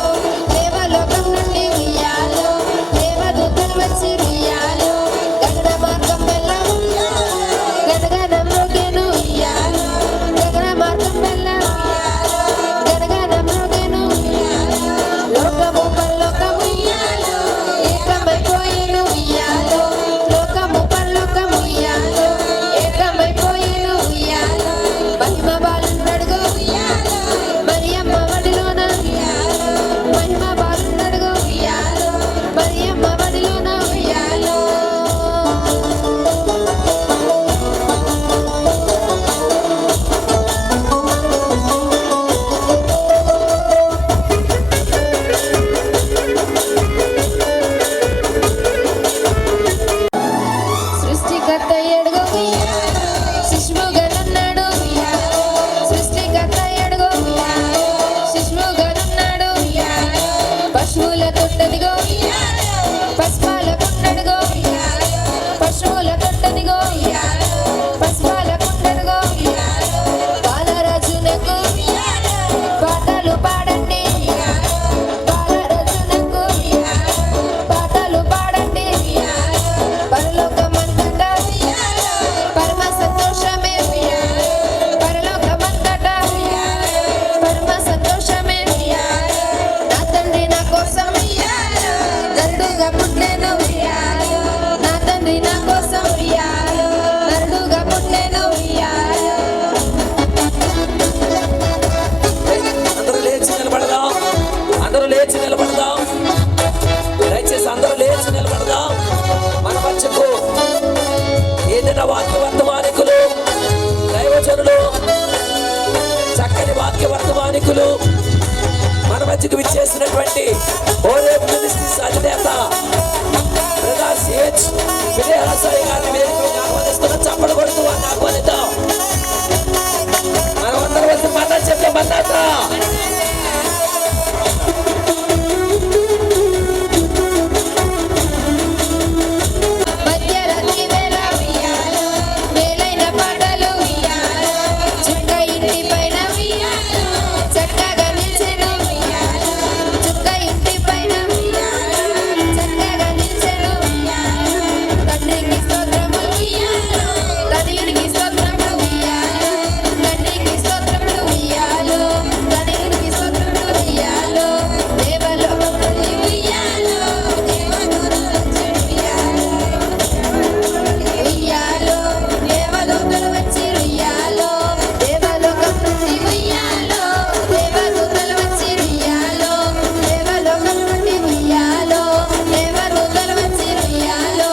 దేవలోకం నుండి ఉయ్యాలో, దేవదూతలు వచ్చి ఉయ్యాలో, గగన మార్గం వెళ్ళ ఉయ్యాలో, గనగన మ్రోగెను ఉయ్యాలో, గగన మార్గం వెళ్ళ ఉయ్యాలో, గనగన మ్రోగెను ఉయ్యాలో, లోకము పరలోకము ఉయ్యాలో, ఏకమైపోయెను ఉయ్యాలో, లోకము పరలోకము ఉయ్యాలో, ఏకమైపోయెను ఉయ్యాలో, మహిమ బాలునడుగు ఉయ్యాలో, మరియమ్మ వడిలోన ఉయ్యాలో, మహిమ బాలునడుగు ఉయ్యాలో, మరియమ్మ వడిలోన ఉయ్యాలో. సృష్టికర్త ఎడుగు ఉయ్యాలో, శిశువుగానున్నాడు ఉయ్యాలో, సృష్టికర్త ఎడుగు ఉయ్యాలో, శిశువుగానున్నాడు ఉయ్యాలో, పశువుల తొట్టదిగో ఉయ్యాలో, పశుపాల కుండడిగో ఉయ్యాలో, పశువుల తొట్టదిగో ఉయ్యాలో, పశుపాల కుండడిగో ఉయ్యాలో, బాలరాజునకు ఉయ్యాలో, పాటలు పాడండి ఉయ్యాలో, బాలరాజునకు ఉయ్యాలో, పాటలు పాడండి ఉయ్యాలో, పరలోకమంతటా ఉయ్యాలో, పరమ సంతోషమే ఉయ్యాలో, పరలోకమంతటా ఉయ్యాలో, పరమ సంతోషమే ఉయ్యాలో, నా తండ్రి నా కోసం ఉయ్యాలో, నరుడుగా పుట్టెను ఉయ్యాలో, నా తండ్రి నా కోసం ఉయ్యాలో, నరుడుగా పుట్టెను ఉయ్యాలో. అందరూ లేచి నిలబడదాం, అందరూ లేచి నిలబడదాం, దయచేసి అందరూ లేచి నిలబడదాం. మన మధ్యకు ఏదైనా వాక్య వర్తమానికులు, దైవజనులు, చక్కని వాక్య వర్తమానికులు మన మధ్యకు విచ్చేసినటువంటి ఓరే మినిస్ట్రీస్ అధినేత బ్రదర్ సిహెచ్ విజయహసాయి గారిని వేదిక మీద ఆహ్వానిస్తున్న, చప్పలు కొడుతూ వారిని ఆహ్వానిద్దాం. మనం అందరం వచ్చి మన్నా చెప్తే మన్నాత్రా. మధ్యరాత్రి వేళ ఉయ్యాలో, మేలైన పాటలు ఉయ్యాలో, చుక్క ఇంటి పైన ఉయ్యాలో, చక్కగా నిల్చెను ఉయ్యాలో, చుక్క ఇంటి పైన ఉయ్యాలో, చక్కగా నిల్చెను ఉయ్యాలో, తండ్రికి స్తోత్రము ఉయ్యాలో, తనయునికి స్తోత్రము ఉయ్యాలో, తండ్రికి స్తోత్రము ఉయ్యాలో, తనయునికి స్తోత్రము ఉయ్యాలో, దేవలోకం నుండి ఉయ్యాలో, దేవదూతలు వచ్చి ఉయ్యాలో, ఉయ్యాలో, దేవదూతలు వచ్చి ఉయ్యాలో, దేవలోకం నుండి ఉయ్యాలో, దేవదూతలు వచ్చి ఉయ్యాలో, దేవలోకం నుండి ఉయ్యాలో, దేవదూతలు వచ్చి ఉయ్యాలో,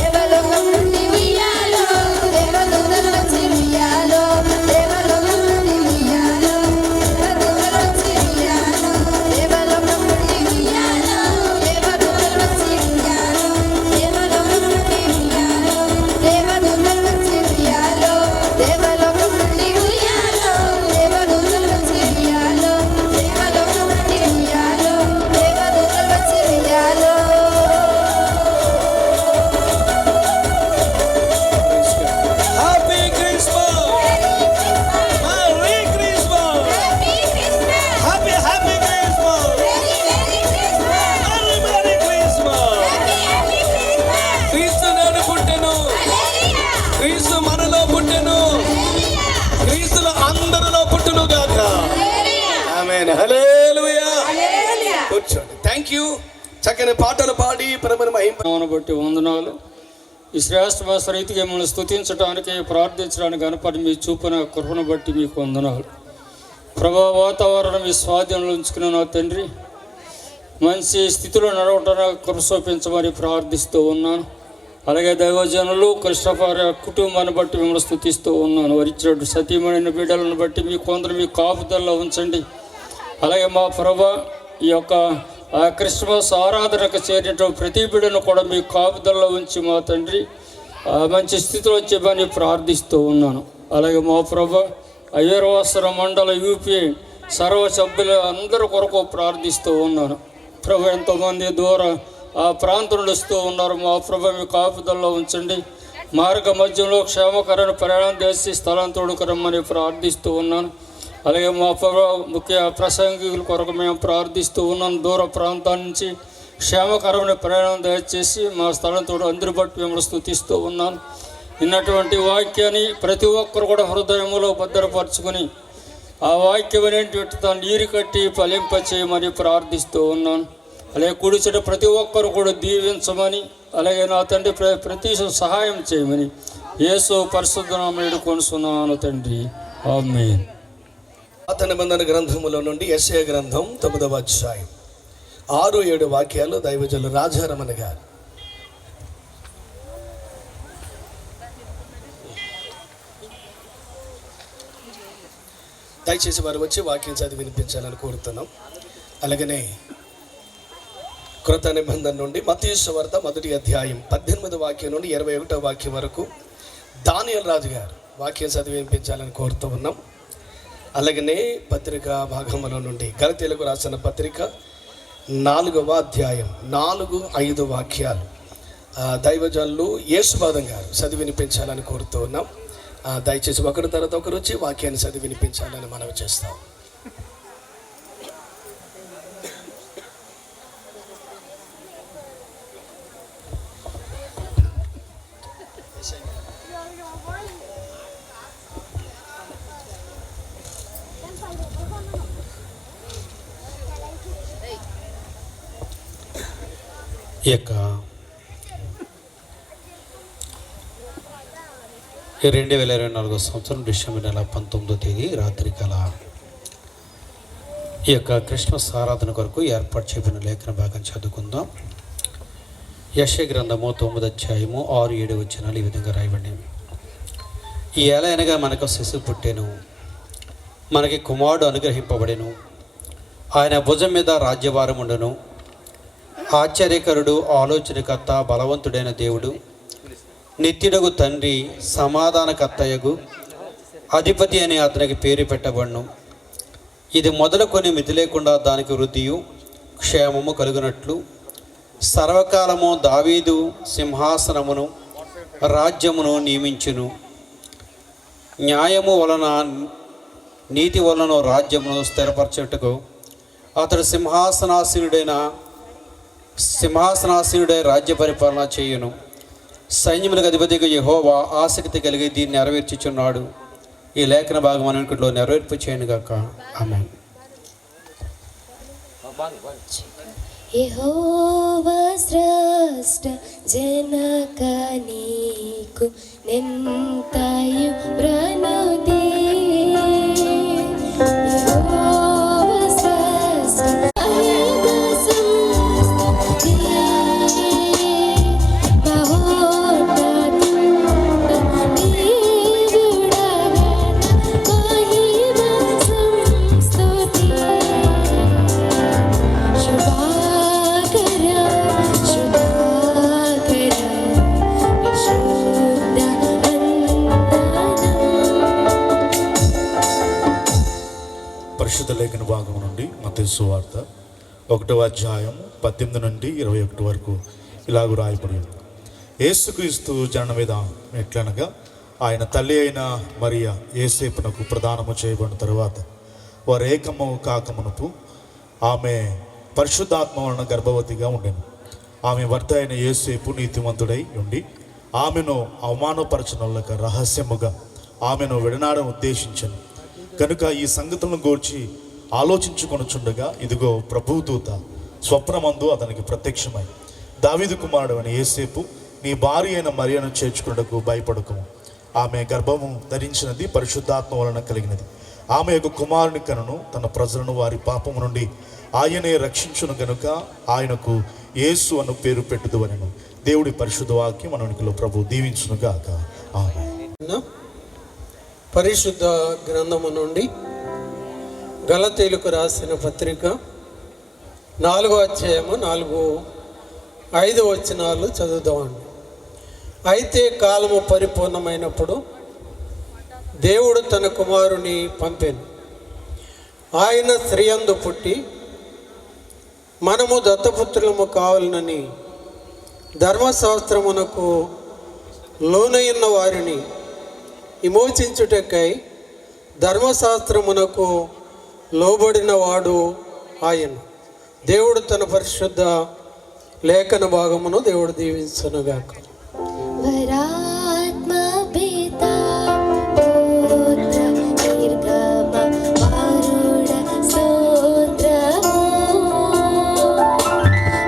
దేవలోకం నుండి ఉయ్యాలో, దేవదూతలు వచ్చి ఉయ్యాలో, దేవలోకం నుండి ఉయ్యాలో, దేవదూతలు వచ్చి ఉయ్యాలో, దేవలోకం నుండి ఉయ్యాలో, దేవదూతలు వచ్చి ఉయ్యాలో, దేవలోకం నుండి ఉయ్యాలో, దేవదూతలు వచ్చి ఉయ్యాలో, దేవలోకం నుండి ఉయ్యాలో, దేవదూతలు వచ్చి ఉయ్యాలో, దేవలోకం నుండి ఉయ్యాలో, దేవదూతలు వచ్చి ఉయ్యాలో. Happy Christmas, merry Christmas, happy happy Christmas, merry merry Christmas. క్రీస్తు నాడు పుట్టెను, క్రీస్తు మనలో పుట్టెను, క్రీస్తులో అందరిలో పుట్టును గాక. ఆమేన్, హల్లెలూయా. కూర్చోండి. Thank you. చక్కని పాటలు పాడి ప్రభుని మహిమ బట్టి వందనాలు. ఈ శ్రేష్టమైన రీతిగా మిమ్మల్ని స్తుతించడానికి, ప్రార్థించడానికి కనపడి మీ చూపిన కృపను బట్టి మీకు వందనాలు ప్రభా. వాతావరణం మీ స్వాధీనంలో ఉంచుకున్న నా తండ్రి, మంచి స్థితిలో నడవటానికి కృప చూపించమని ప్రార్థిస్తూ ఉన్నాను. అలాగే దైవజనులు కృష్ణపార కుటుంబాన్ని బట్టి మిమ్మల్ని స్తుతిస్తూ ఉన్నాను. వరిచినట్టు సతీమైన బిడ్డలను బట్టి మీ కొందరు మీ కాపుదల్లో ఉంచండి. అలాగే మా ప్రభా, ఈ యొక్క క్రిస్మస్ ఆరాధనకు చేరినటువంటి ప్రతి బిడ్డను కూడా మీ కాపుదల్లో ఉంచి మా తండ్రి మంచి స్థితిలో వచ్చేమని ప్రార్థిస్తూ ఉన్నాను. అలాగే మా ప్రభా, అయ్యర్వాసర మండల యూపీ సర్వ సభ్యులు అందరి కొరకు ప్రార్థిస్తూ ఉన్నాను. ప్రభు, ఎంతోమంది దూర ఆ ప్రాంతం వస్తూ ఉన్నారు. మా ప్రభు మీ కాపుదల్లో ఉంచండి. మార్గ మధ్యంలో క్షేమకరణ ప్రయాణం చేసి స్థలం తోడుకరమ్మని ప్రార్థిస్తూ ఉన్నాను. అలాగే మా ప్రభు ముఖ్య ప్రసంగికుల కొరకు మేము ప్రార్థిస్తూ ఉన్నాను. దూర ప్రాంతాల నుంచి క్షేమకరమైన ప్రయాణం దయచేసి మా స్థలం తోడు అందరి బట్టి మిమ్మల్ని స్తుతిస్తూ ఉన్నాను. ఇన్నటువంటి వాక్యాన్ని ప్రతి ఒక్కరు కూడా హృదయంలో భద్రపరచుకొని ఆ వాక్యం అనేటువంటి దాన్ని నీరు కట్టి ఫలింప చేయమని ప్రార్థిస్తూ ఉన్నాను. అలాగే కూడిచిన ప్రతి ఒక్కరు కూడా దీవించమని, అలాగే నా తండ్రి ప్రతి సహాయం చేయమని యేసు పరిశుద్ధ నామమున వేడుకొనుచున్నాను తండ్రి, ఆమేన్. పాత నిబంధన గ్రంథములో నుండి యెషయా గ్రంథం 9వ అధ్యాయం 6-7 వాక్యాలు దైవజనులు రాజారమణ గారు. దయచేసి వారు వచ్చి వాక్యం చదివి వినిపించాలని కోరుతున్నాం. అలాగనే కృత నిబంధన నుండి మత్తయి సువార్త 1వ అధ్యాయం 18వ వాక్యం నుండి 21వ వాక్యం వరకు దానియేలు రాజు గారు వాక్యం చదివి వినిపించాలని కోరుతూ ఉన్నాం. అలాగనే పత్రిక భాగముల నుండి గలతీయులకు రాసిన పత్రిక 4వ అధ్యాయం 4-5 వాక్యాలు దైవజనులు యేసుపాదం గారు చదివి వినిపించాలని కోరుతూ ఉన్నాం. దయచేసి ఒకరి తర్వాత ఒకరు వచ్చి వాక్యాన్ని చదివి వినిపించాలని మనవి చేస్తాం. ఈ యొక్క 2024 సంవత్సరం డిసెంబర్ నెల 19వ తేదీ రాత్రి కల ఈ యొక్క క్రిస్మస్ ఆరాధన కొరకు ఏర్పాటు చేయబడిన లేఖన భాగం చదువుకుందాం. యెషయా గ్రంథము 9వ అధ్యాయము 6-7 వచనాలు ఈ విధంగా రాయబడినవి. ఈ ఏల అనగా మనకు శిశువు పుట్టెను, మనకి కుమారుడు అనుగ్రహింపబడెను, ఆయన భుజం మీద రాజ్యభారం ఉండును. ఆశ్చర్యకరుడు, ఆలోచనకర్త, బలవంతుడైన దేవుడు, నిత్యుడగు తండ్రి, సమాధానకర్తయగు అధిపతి అని అతనికి పేరు పెట్టబడును. ఇది మొదలుకొని మితి లేకుండా దానికి వృద్ధియు క్షేమము కలుగునట్లు సర్వకాలము దావీదు సింహాసనమును రాజ్యమును నియమించును. న్యాయము వలన నీతి వలన రాజ్యమును స్థిరపరచుటకు అతడు సింహాసనాసీనుడై రాజ్య పరిపాలన చేయును. సైన్యములకు అధిపతిగా యెహోవా ఆసక్తి కలిగి దీన్ని నెరవేర్చుచున్నాడు. ఈ లేఖన భాగం అనుకుంటూ నెరవేర్పు చేయను గాక. ఆమేన్. యెహోవా స్రష్ట జనక నీకు నెంతయు ప్రణుతి. యెహోవా స్రష్ట ఐదు సంస్థి మహోన్నత దేవుడగణ మహిమ సంస్తుతి. శుభాకర శుభాకర విశుద్ధ పరిశుద్ధ లేఖన భాగం నుండి మత్తయి సువార్త 1వ అధ్యాయం 18 నుండి 21 వరకు ఇలాగూ రాయబడి ఉంది. యేసుక్రీస్తు జనన విధానం ఎట్లనగా, ఆయన తల్లి అయిన మరియా యేసేపునకు ప్రదానము చేయబడిన తరువాత వారు ఏకము కాకమునుపు ఆమె పరిశుద్ధాత్మ వలన గర్భవతిగా ఉండెను. ఆమె భర్త అయిన యేసేపు నీతిమంతుడై ఉండి ఆమెను అవమానపరచనులక రహస్యముగా ఆమెను విడనాడను ఉద్దేశించను. కనుక ఈ సంగతులను గూర్చి ఆలోచించుకొనుచుండగా ఇదిగో ప్రభువు దూత స్వప్నమందు అతనికి ప్రత్యక్షమై, దావీదు కుమారుడు అని యేసేపు నీ భార్య అయిన మరియను చేర్చుకున్నకు భయపడకము. ఆమె గర్భము ధరించినది పరిశుద్ధాత్మ వలన కలిగినది. ఆమె యొక్క కుమారుని కనును తన ప్రజలను వారి పాపము నుండి ఆయనే రక్షించును గనుక ఆయనకు యేసు అను పేరు పెట్టుదు అనెను. దేవుడి పరిశుద్ధ వాక్యం మనలో ప్రభు దీవించునుగాక. ఆమేన్. పరిశుద్ధ గ్రంథము నుండి గలతీయులకు రాసిన పత్రిక 4వ అధ్యాయము 4-5 వచనాలు చదువుదామండి. అయితే కాలము పరిపూర్ణమైనప్పుడు దేవుడు తన కుమారుని పంపెను. ఆయన స్త్రీయందు పుట్టి మనము దత్తపుత్రులము కావాలనని ధర్మశాస్త్రమునకు లోనైన వారిని విమోచించుటకై ధర్మశాస్త్రమునకు లోబడిన వాడు ఆయన. దేవుడు తన పరిశుద్ధ లేఖన భాగమును దేవుడు దీవించునుగాక. వరాత్మ పితా పుత్ర నిర్గమ వరుడ స్తోత్రము.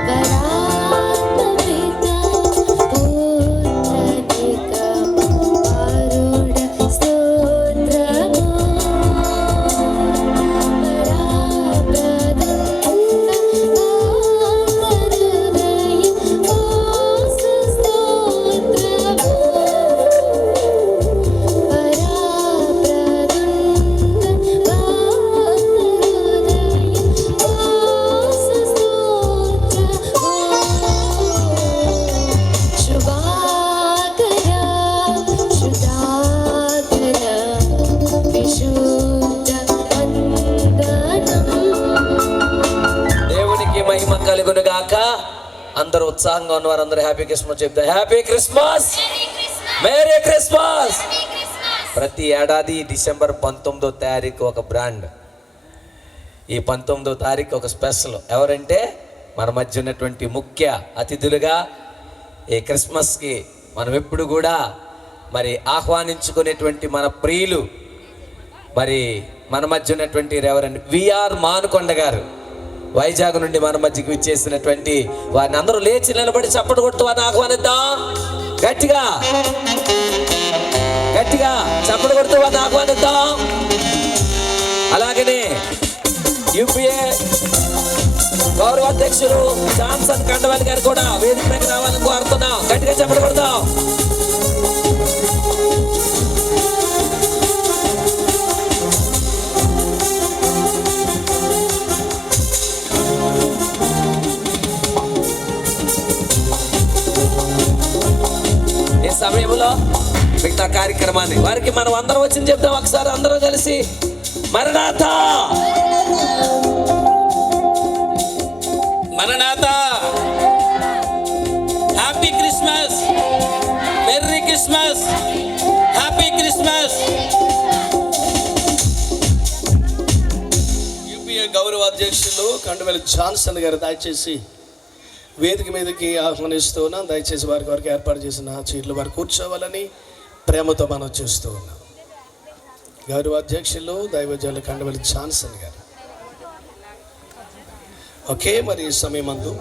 వరాత్మ పితా పుత్ర నిర్గమ వరుడ స్తోత్రము. దేవునికి మహిమ కలుగును గాక. అందరూ ఉత్సాహంగా ఉన్నవారు అందరూ హ్యాపీ క్రిస్మస్ చెప్తారు. Happy Christmas, merry Christmas. ప్రతి ఏడాది డిసెంబర్ 19వ తారీఖు ఒక బ్రాండ్, ఈ 19వ తారీఖు ఒక స్పెషల్. ఎవరంటే మన మధ్య ఉన్నటువంటి ముఖ్య అతిథులుగా ఈ క్రిస్మస్కి మనం ఎప్పుడు కూడా మరి ఆహ్వానించుకునేటువంటి మన ప్రియులు, మరి మన మధ్య ఉన్నటువంటి రెవరెండ్ విఆర్ మానుకొండ గారు వైజాగ్ నుండి మన మధ్యకి విచ్చేసినటువంటి వారిని అందరూ లేచి నిలబడి చప్పటి కొడుతూ వారిని ఆహ్వానిద్దాం. గట్టిగా గట్టిగా చప్పటి కొడుతూ వారిని ఆహ్వానిద్దాం. అలాగనే యూపీఏ గౌరవ అధ్యక్షులు జాన్సన్ కండవల్లి గారు కూడా వేదిక పైకి రావాలని కోరుతున్నాం. గట్టిగా చప్పటి కొడతాం. ఈ సమయంలో మిగతా కార్యక్రమాన్ని వారికి మనం అందరం వచ్చి చెప్తాం. ఒకసారి అందరూ కలిసి మరణాథ మరణాథ, happy Christmas, merry Christmas, happy Christmas. UPA గౌరవ అధ్యక్షులు కండవెల్లి జాన్సన్ గారు దయచేసి వేదిక మీదకి ఆహ్వానిస్తూ ఉన్నాం. దయచేసి వారికి వరకు ఏర్పాటు చేసిన చీట్లు వారు కూర్చోవాలని ప్రేమతో మనం చేస్తూ ఉన్నాం. గౌరవ అధ్యక్షులు దైవజనులు కండవెల్లి జాన్సన్ గారు. ఓకే, మరి ఈ సమయమందు